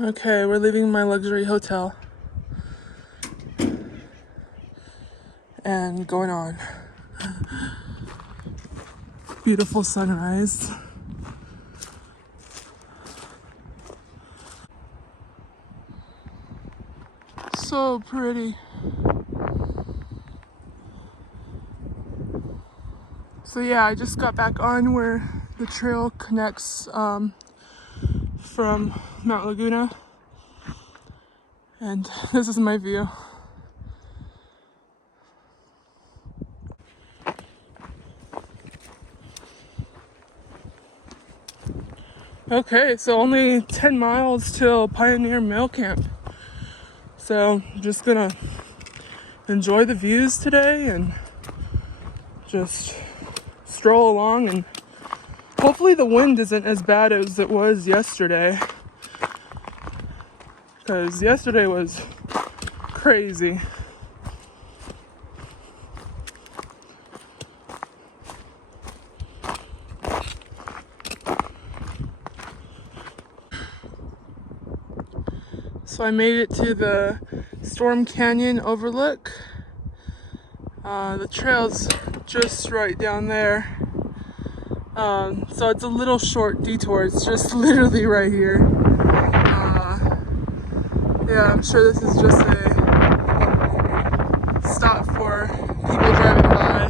Okay, we're leaving my luxury hotel and going on. Beautiful sunrise. So pretty. So yeah, I just got back on where the trail connects from Mount Laguna, and this is my view. Okay, so only 10 miles till Pioneer Mail Camp. So I'm just gonna enjoy the views today and just stroll along, and hopefully the wind isn't as bad as it was yesterday, because yesterday was crazy. So I made it to the Storm Canyon overlook. The trail's just right down there. So it's a little short detour. It's just literally right here. Yeah, I'm sure this is just a stop for people driving by.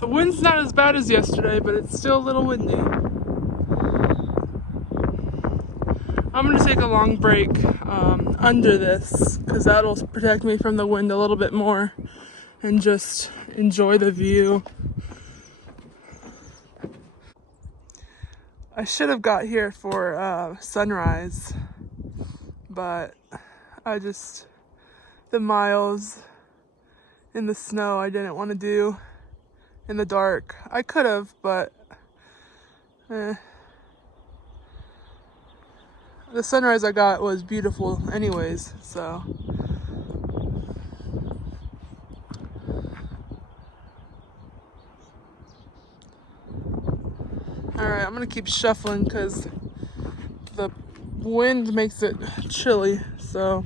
The wind's not as bad as yesterday, but it's still a little windy. I'm gonna take a long break under this, because that'll protect me from the wind a little bit more and just enjoy the view. I should have got here for sunrise, but the miles in the snow I didn't want to do in the dark. I could have, but the sunrise I got was beautiful anyways, so. Alright, I'm gonna keep shuffling because the wind makes it chilly, so.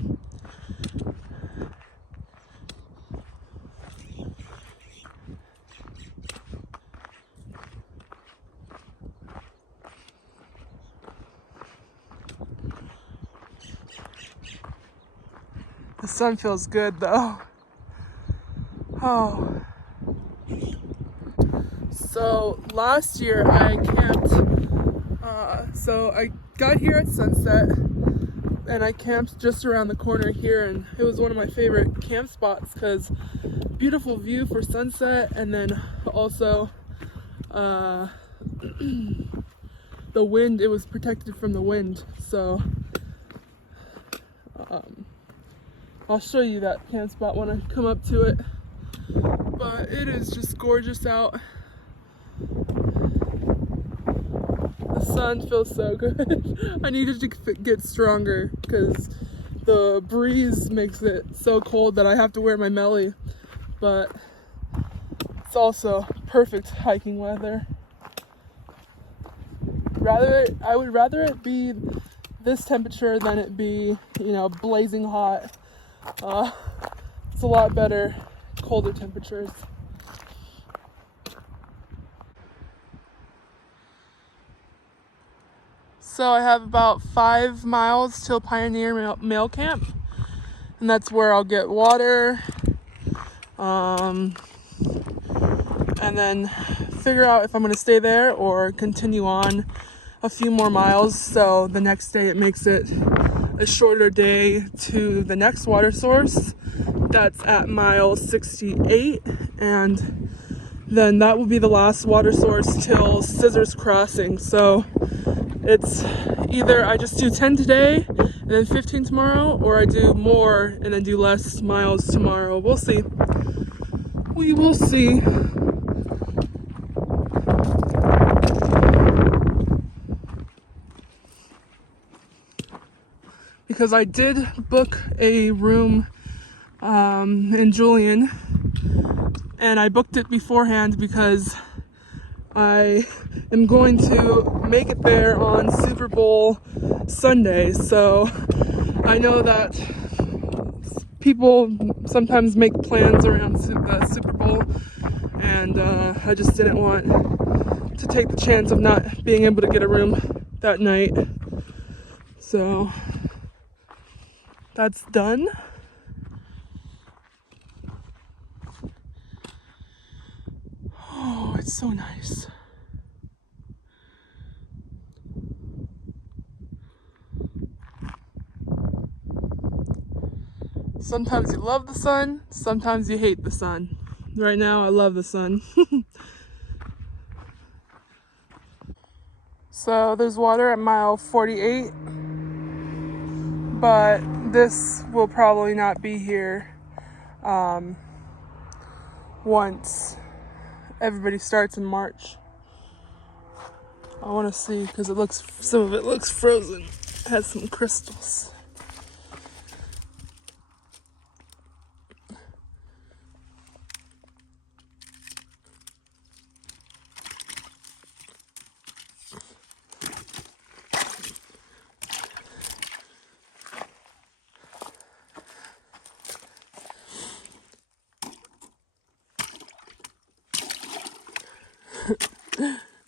The sun feels good though. Oh. So last year I camped, so I got here at sunset and I camped just around the corner here, and it was one of my favorite camp spots because beautiful view for sunset, and then also the wind, it was protected from the wind, so I'll show you that camp spot when I come up to it, but it is just gorgeous out. The sun feels so good. I needed to get stronger because the breeze makes it so cold that I have to wear my melly, but it's also perfect hiking weather. I would rather it be this temperature than it be, blazing hot. It's a lot better colder temperatures. So I have about 5 miles till Pioneer Mail Camp, and that's where I'll get water, and then figure out if I'm going to stay there or continue on a few more miles. So the next day it makes it a shorter day to the next water source. That's at mile 68, and then that will be the last water source till Scissors Crossing. So it's either I just do 10 today and then 15 tomorrow, or I do more and then do less miles tomorrow. We'll see. We will see. because I did book a room in Julian, and I booked it beforehand because I am going to make it there on Super Bowl Sunday. So I know that people sometimes make plans around the Super Bowl, and I just didn't want to take the chance of not being able to get a room that night. So that's done. Oh, it's so nice. Sometimes you love the sun, sometimes you hate the sun. Right now, I love the sun. So there's water at mile 48, but this will probably not be here once everybody starts in March. I want to see because some of it looks frozen. It has some crystals.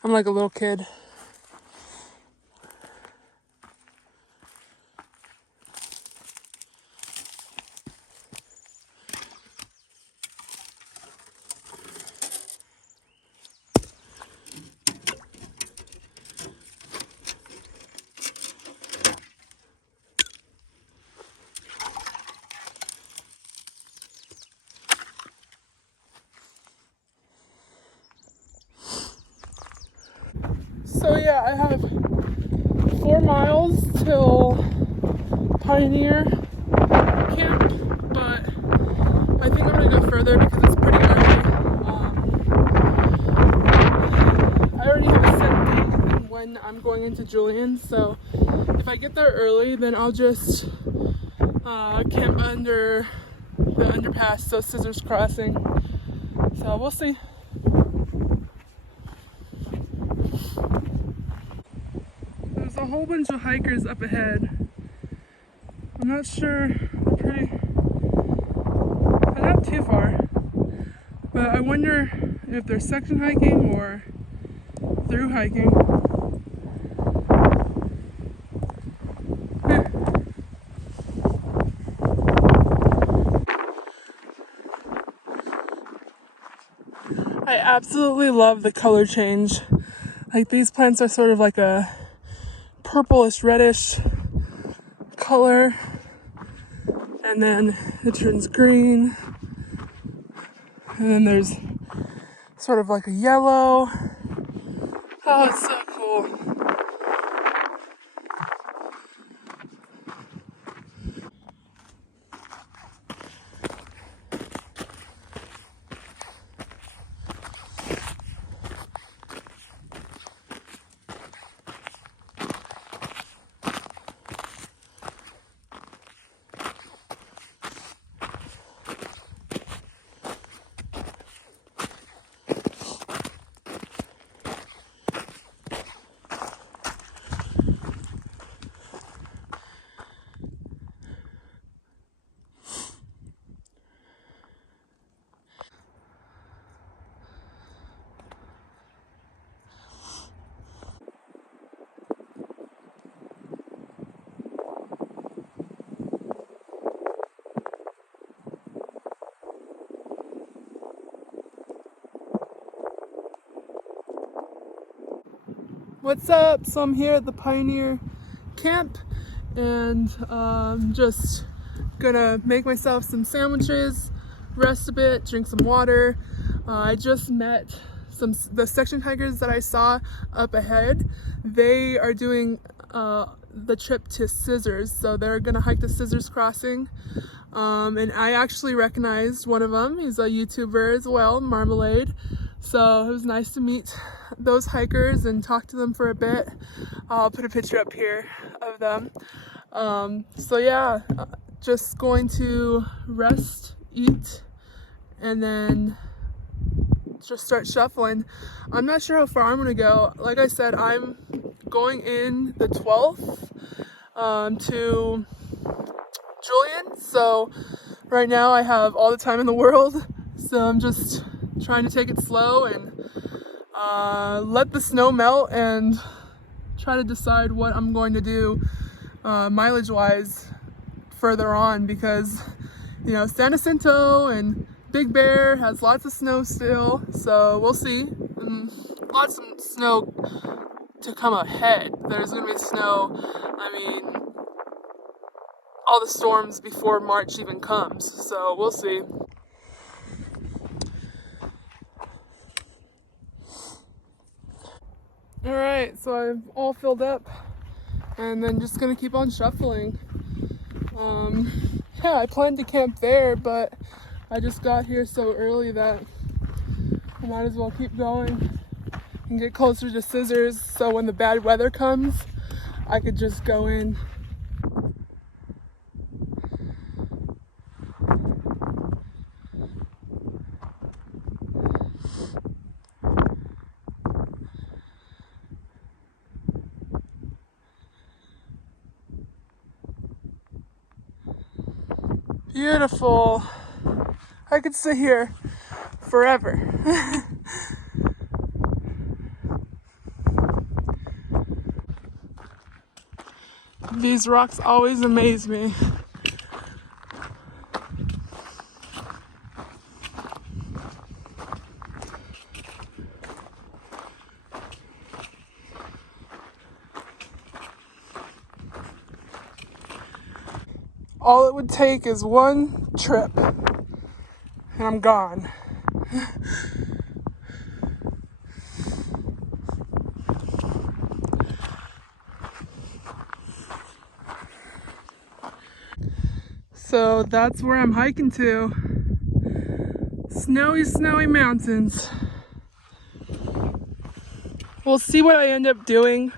I'm like a little kid. So yeah, I have 4 miles till Pioneer Camp, but I think I'm gonna go further because it's pretty early. I already have a set date and when I'm going into Julian, so if I get there early, then I'll just camp under the underpass, so Scissors Crossing. So we'll see. There's a whole bunch of hikers up ahead. I'm not sure, they're not too far, but I wonder if they're section hiking or through hiking. I absolutely love the color change. Like these plants are sort of like a purplish reddish color, and then it turns green, and then there's sort of like a yellow. Oh, it's so cool. What's up? So I'm here at the Pioneer Camp, and just gonna make myself some sandwiches, rest a bit, drink some water. I just met the section hikers that I saw up ahead. They are doing the trip to Scissors, so they're gonna hike the Scissors Crossing. And I actually recognized one of them. He's a YouTuber as well, Marmalade. So it was nice to meet those hikers and talk to them for a bit. I'll put a picture up here of them. So yeah, just going to rest, eat, and then just start shuffling. I'm not sure how far I'm gonna go. Like I said, I'm going in the 12th to Julian, so right now I have all the time in the world, so I'm just trying to take it slow and let the snow melt and try to decide what I'm going to do mileage wise further on, because you know, San Jacinto and Big Bear has lots of snow still, so we'll see. Lots of snow to come ahead. There's gonna be snow, I mean, all the storms before March even comes, so we'll see. Alright, so I've all filled up and then just gonna keep on shuffling. Yeah, I planned to camp there, but I just got here so early that I might as well keep going and get closer to Scissors, so when the bad weather comes, I could just go in. Beautiful. I could sit here forever. These rocks always amaze me. All it would take is one trip, and I'm gone. So that's where I'm hiking to. Snowy, snowy mountains. We'll see what I end up doing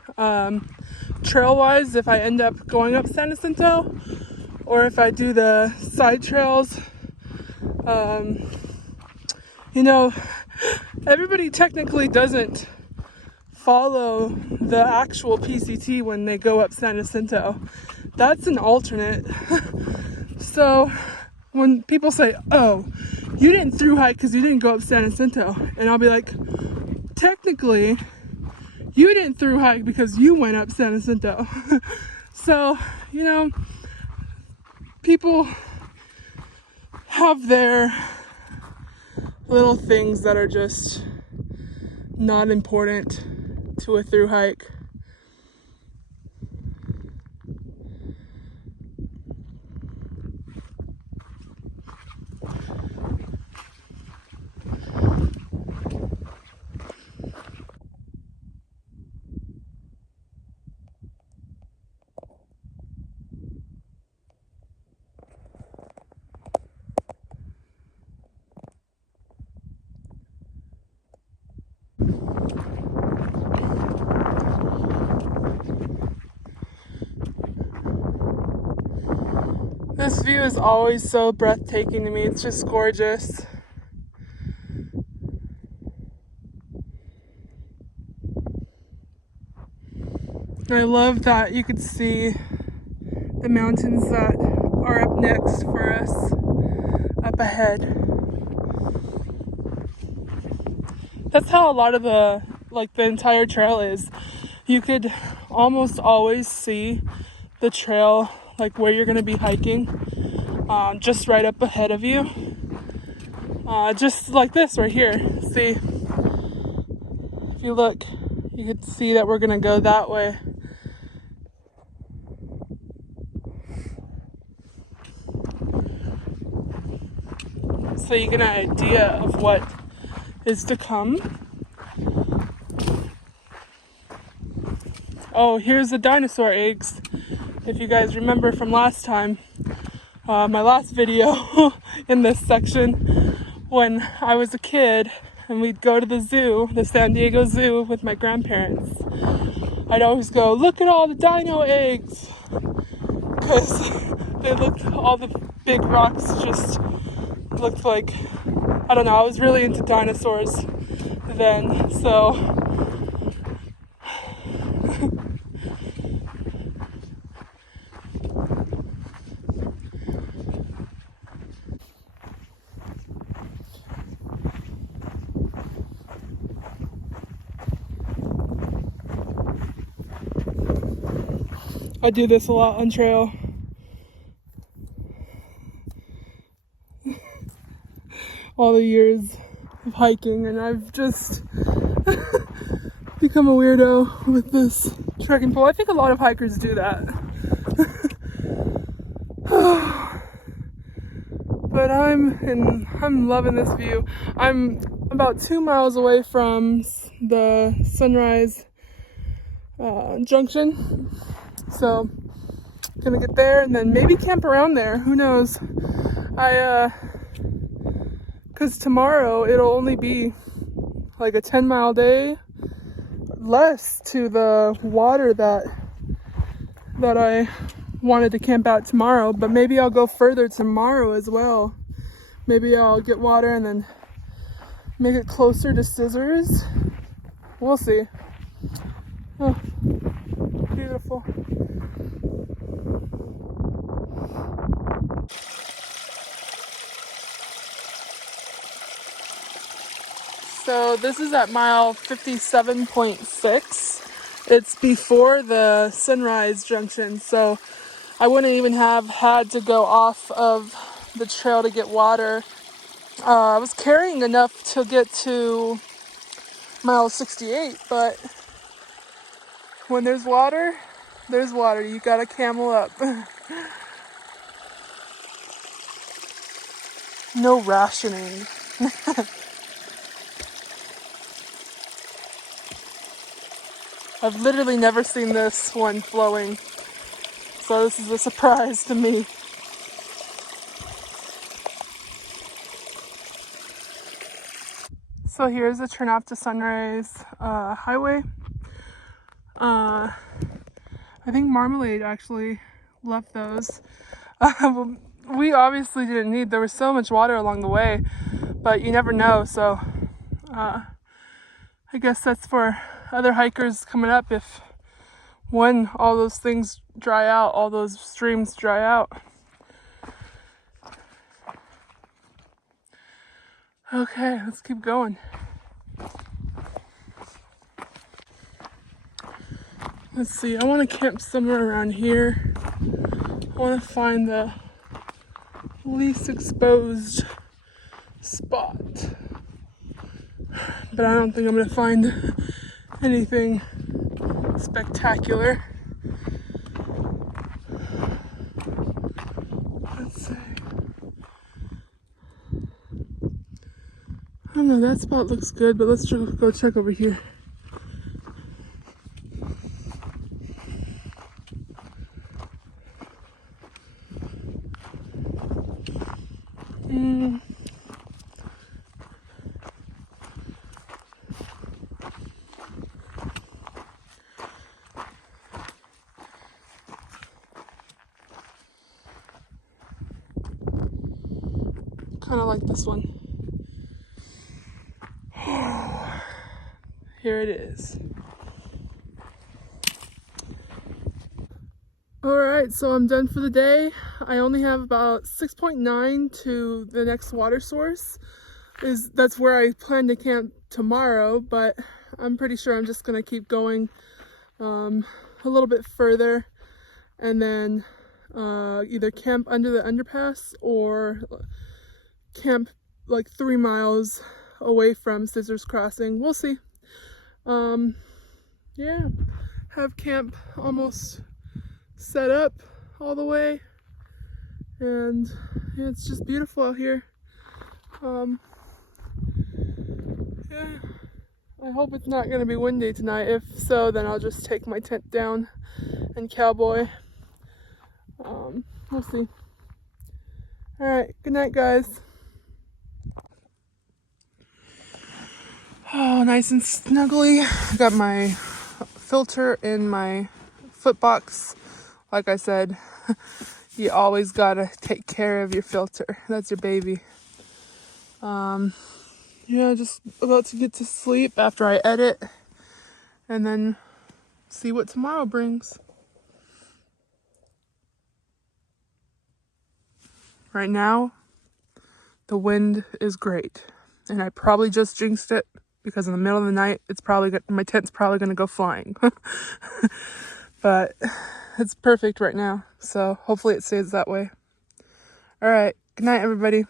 trail-wise, if I end up going up San Jacinto or if I do the side trails. You know, everybody technically doesn't follow the actual PCT when they go up San Jacinto. That's an alternate. So when people say, oh, you didn't thru hike because you didn't go up San Jacinto, and I'll be like, technically you didn't thru hike because you went up San Jacinto. So, you know, people have their little things that are just not important to a thru hike. This view is always so breathtaking to me. It's just gorgeous. And I love that you could see the mountains that are up next for us, up ahead. That's how a lot of the entire trail is. You could almost always see the trail, like where you're gonna be hiking, just right up ahead of you. Just like this right here. See, if you look, you could see that we're gonna go that way. So you get an idea of what is to come. Oh, here's the dinosaur eggs. If you guys remember from last time, my last video in this section, when I was a kid and we'd go to the zoo, the San Diego Zoo, with my grandparents, I'd always go, look at all the dino eggs. because they looked, all the big rocks just looked like, I don't know, I was really into dinosaurs then, so I do this a lot on trail. All the years of hiking, and I've just become a weirdo with this trekking pole. I think a lot of hikers do that. But I'm loving this view. I'm about 2 miles away from the Sunrise Junction, so gonna get there and then maybe camp around there. Who knows? Because tomorrow it'll only be like a 10-mile day less to the water that I wanted to camp out tomorrow, but maybe I'll go further tomorrow as well. Maybe I'll get water and then make it closer to Scissors. We'll see. Oh, beautiful. So this is at mile 57.6. It's before the Sunrise Junction, so I wouldn't even have had to go off of the trail to get water. I was carrying enough to get to mile 68, but when there's water, there's water. You gotta camel up. No rationing. I've literally never seen this one flowing, so this is a surprise to me. So here's the Turn Off to Sunrise highway. I think Marmalade actually left those. We obviously didn't need, there was so much water along the way, but you never know, so I guess that's for other hikers coming up if when all those things dry out, all those streams dry out. Okay, let's keep going. Let's see, I want to camp somewhere around here. I want to find the least exposed spot. But I don't think I'm going to find anything spectacular. Let's see. I don't know, that spot looks good, but let's go check over here. Kind of like this one. Here it is. Alright, so I'm done for the day. I only have about 6.9 to the next water source. That's where I plan to camp tomorrow, but I'm pretty sure I'm just going to keep going a little bit further and then either camp under the underpass or camp like 3 miles away from Scissors Crossing. We'll see. Yeah, have camp almost set up all the way, and yeah, it's just beautiful out here. Yeah, I hope it's not going to be windy tonight. If so, then I'll just take my tent down and cowboy. We'll see. Alright, good night, guys. Oh, nice and snuggly. I got my filter in my foot box like I said, you always gotta take care of your filter. That's your baby. Yeah, just about to get to sleep after I edit and then see what tomorrow brings. Right now, the wind is great, and I probably just jinxed it because in the middle of the night, my tent's probably gonna go flying. But it's perfect right now, so hopefully it stays that way. All right, good night, everybody.